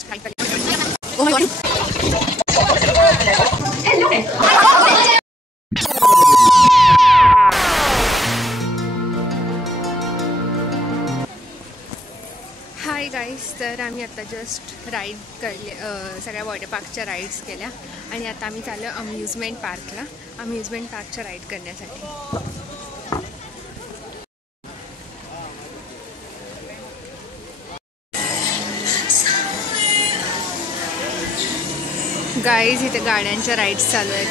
Just ride कर। Oh my hi guys, तर आम्ही आता जस्ट राईड करले, सगळ्या वॉटर पार्कच्या राईड्स केल्या आणि आता आम्ही चाललो अम्युजमेंट पार्कला, अम्युजमेंट पार्कच्या राईड करण्यासाठी। गाईज इथे गाड्यांच्या राईड्स चालू आहेत।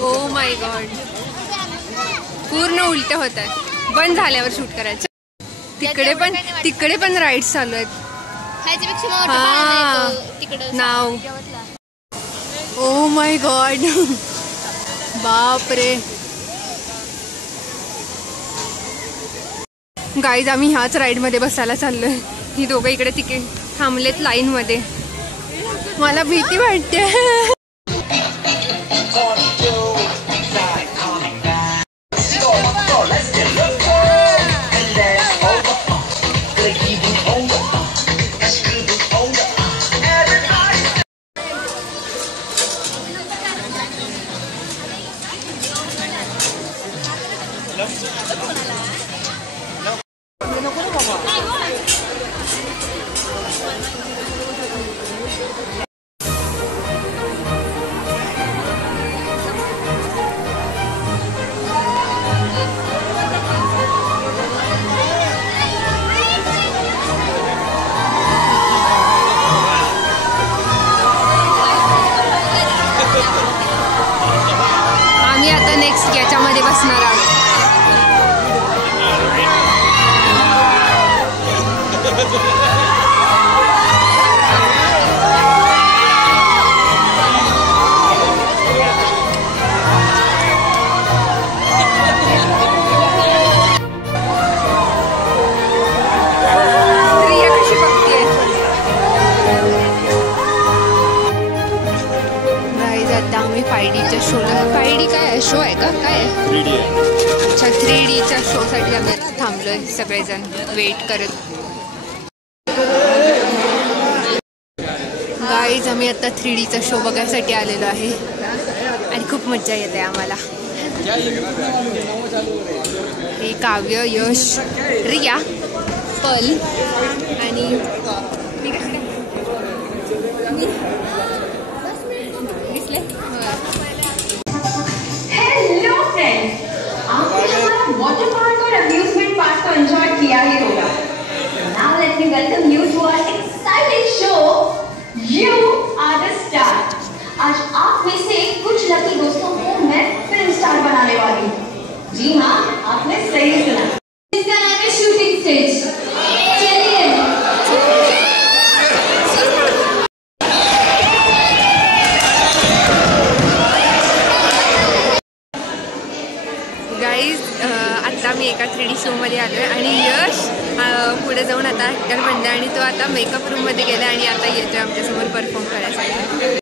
ओ माय गॉड, पूर्ण उलट होत आहे। बंद झाल्यावर शूट करायचं। तिकडे पण राईड्स चालू आहेत। नाव ओ माय गॉड, बापरे गाईज, आम्ही ह्याच राईड मध्ये बसायला चाललोय। ही दोघं इकडे तिकडे थांबलेत लाईन मध्ये। मला भीती वाटते। आम्ही आता नेक्स्ट याच्यामध्ये बसणार आहोत। फायडीच्या शोला, फायडी काय आहे, शो आहे का काय आहे? 3D आहे। अच्छा, 3Dच्या शोसाठी आम्ही थांबलोय सगळेजण वेट करत। गाईज, आम्ही आता 3Dचा शो बघायसाठी आलेलो आहे आणि खूप मजा येते आम्हाला। हे काव्य, यश, रिया, पल आणि वाटर पार्क और अम्यूजमेंट पार्क को एंजॉय किया ही होगा। Now let me welcome you to our exciting show, you are the star. आज आप में से कुछ लकी दोस्तों को मैं फिल्म स्टार बनाने वाली हूँ। जी हाँ, आपने सही सुना। इसका नाम है शूटिंग स्टेज। चलिए गाईज, आता मी एका 3D शोमध्ये आलो आहे आणि यश पुढे जाऊन आता ॲक्टर बनला आणि तो आता मेकअप रूममध्ये गेला आणि आता येतो आमच्यासमोर परफॉर्म करायसाठी।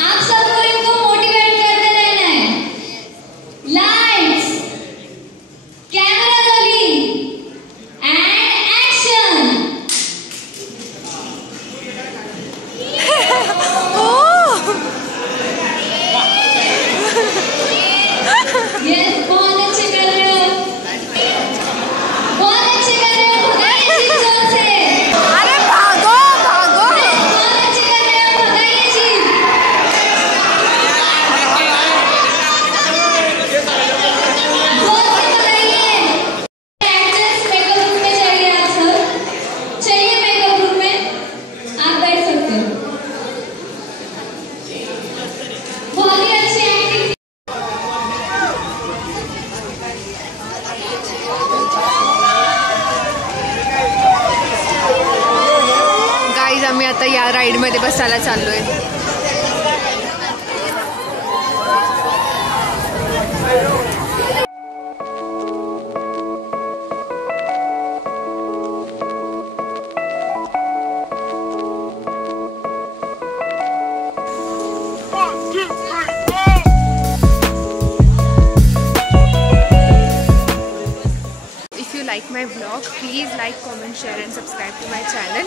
आप सबको इनको मोटिवेट करते रहना है। लाइव आता या राईडमध्ये बसायला चाललो आहे. If you like my vlog, please like, comment, share and subscribe to my channel.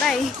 Bye.